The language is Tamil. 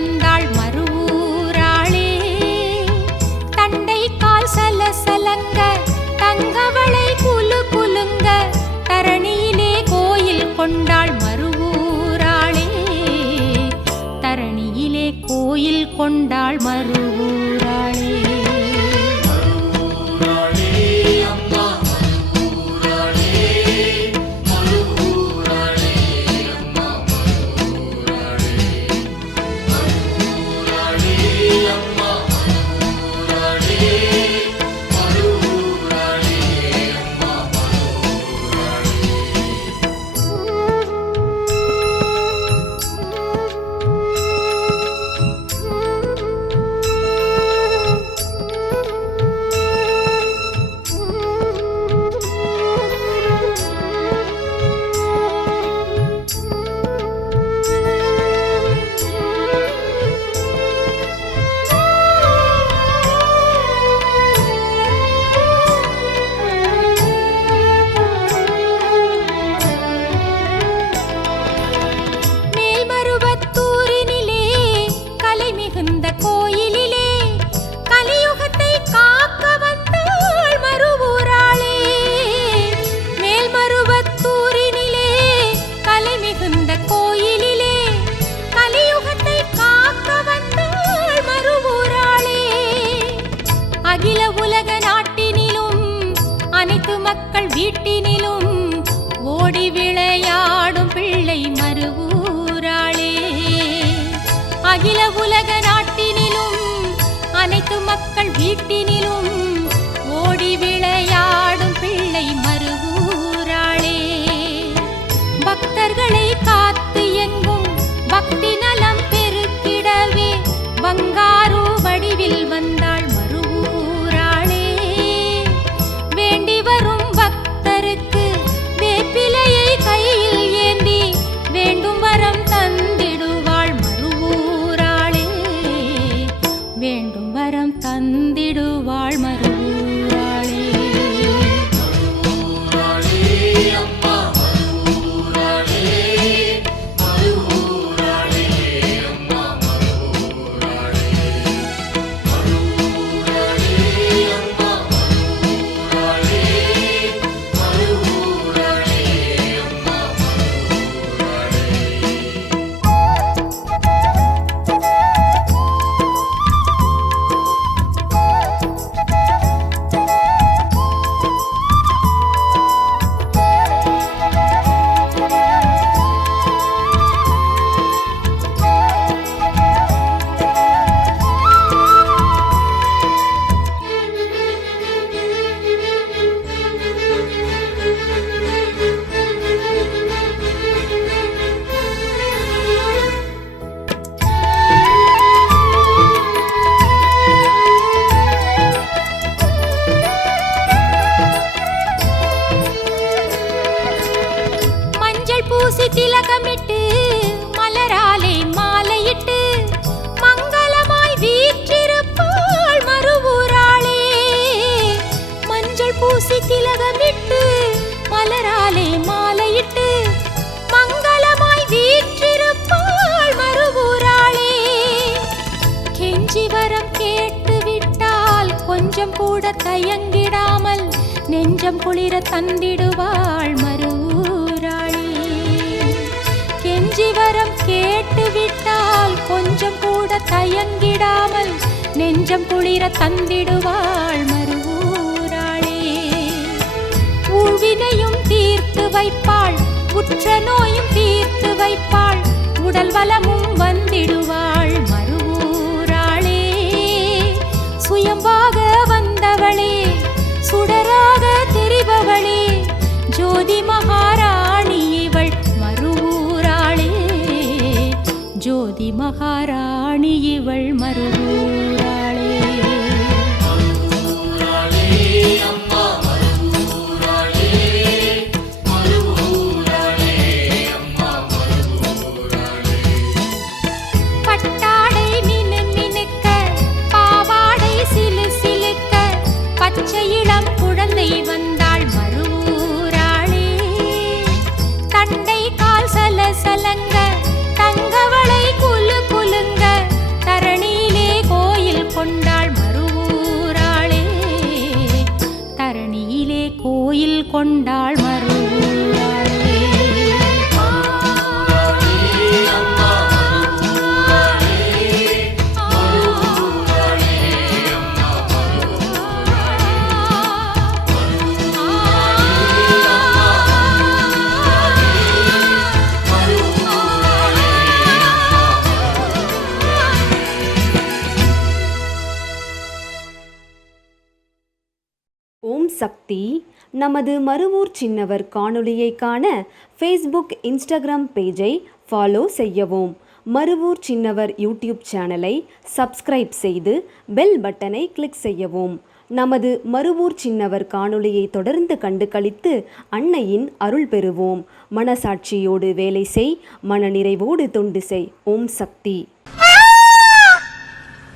வந்தாள் மருவூராளே. தண்டை கால் சலசலங்க தங்கவளை குலு குலுங்க தரணியிலே கோயில் கொண்டாள் மருவூராளே. தரணியிலே கோயில் கொண்டாள் மருவூராளே. அகில உலக நாட்டினிலும் அனைத்து மக்கள் வீட்டினிலும் ஓடி விளையாடும் பிள்ளை மருவூராளே. அகில உலக நாட்டினிலும் அனைத்து மக்கள் வீட்டினிலும் ஓடி விளையாடும் பிள்ளை மருவூராளே. பக்தர்களை காத்து எங்கும் பக்தி நலம் பெருக்கிடவே பங்காரு வடிவில் வந்தாள் மருவூராளே. வேண்டி வரும் பக்தருக்கு வேப்பிலையை கையில் ஏந்தி வேண்டும் வரம் தந்திடுவாள் மருவூராளே. வேண்டும் வரம் தந்திடுவாள் மருவூராளே. பூசி திலகமிட்டு மலராலே மாலையிட்டு மங்களமாய் வீற்றிருப்பாள் மருவூராளே. மஞ்சள் பூசி திலகமிட்டு மலராலே மாலையிட்டு மங்களமாய் வீற்றிருப்பாள் மருவூராளே. கெஞ்சி வரம் கேட்டு விட்டால் கொஞ்சம் கூட தயங்கிடாமல் நெஞ்சம் குளிர தந்திடுவாள் மருவூராளே. கெஞ்சி வரம் கேட்டு விட்டால் கொஞ்சம் கூட தயங்கிடாமல் நெஞ்சம் குளிர தந்திடுவாள் மருவூராளே. ஊழ்வினையும் தீர்த்து வைப்பாள் உற்ற நோயும் தீர்த்து வைப்பாள் உடல் வலமும் வந்திடுவாள் மருவூராளே. சுயம்பாக வந்தவளே சுடராக தெரிபவளே ஜோதி மகாராணி இவள் மருவூராளே. ஜோதி மகாராணி இவள் மருவூராளே. பட்டாடை மினு மினுக்க பாவாடை சிலு சிலுக்க பச்சை இளம் குழந்தை வந்தாள் மருவூராளே. தண்டை கால் சலசலங்க தங்கவளை குலு குலுங்க கொண்டாள் மறுவூராளே. ஓம் சக்தி. நமது மருவூர் சின்னவர் காணொளியை காண ஃபேஸ்புக், இன்ஸ்டாகிராம் பேஜை ஃபாலோ செய்யவும். மருவூர் சின்னவர் யூடியூப் சேனலை சப்ஸ்கிரைப் செய்து பெல் பட்டனை கிளிக் செய்யவும். நமது மருவூர் சின்னவர் காணொளியை தொடர்ந்து கண்டு களித்து அன்னையின் அருள் பெறுவோம். மனசாட்சியோடு வேலை செய், மனநிறைவோடு தொண்டு செய். ஓம் சக்தி.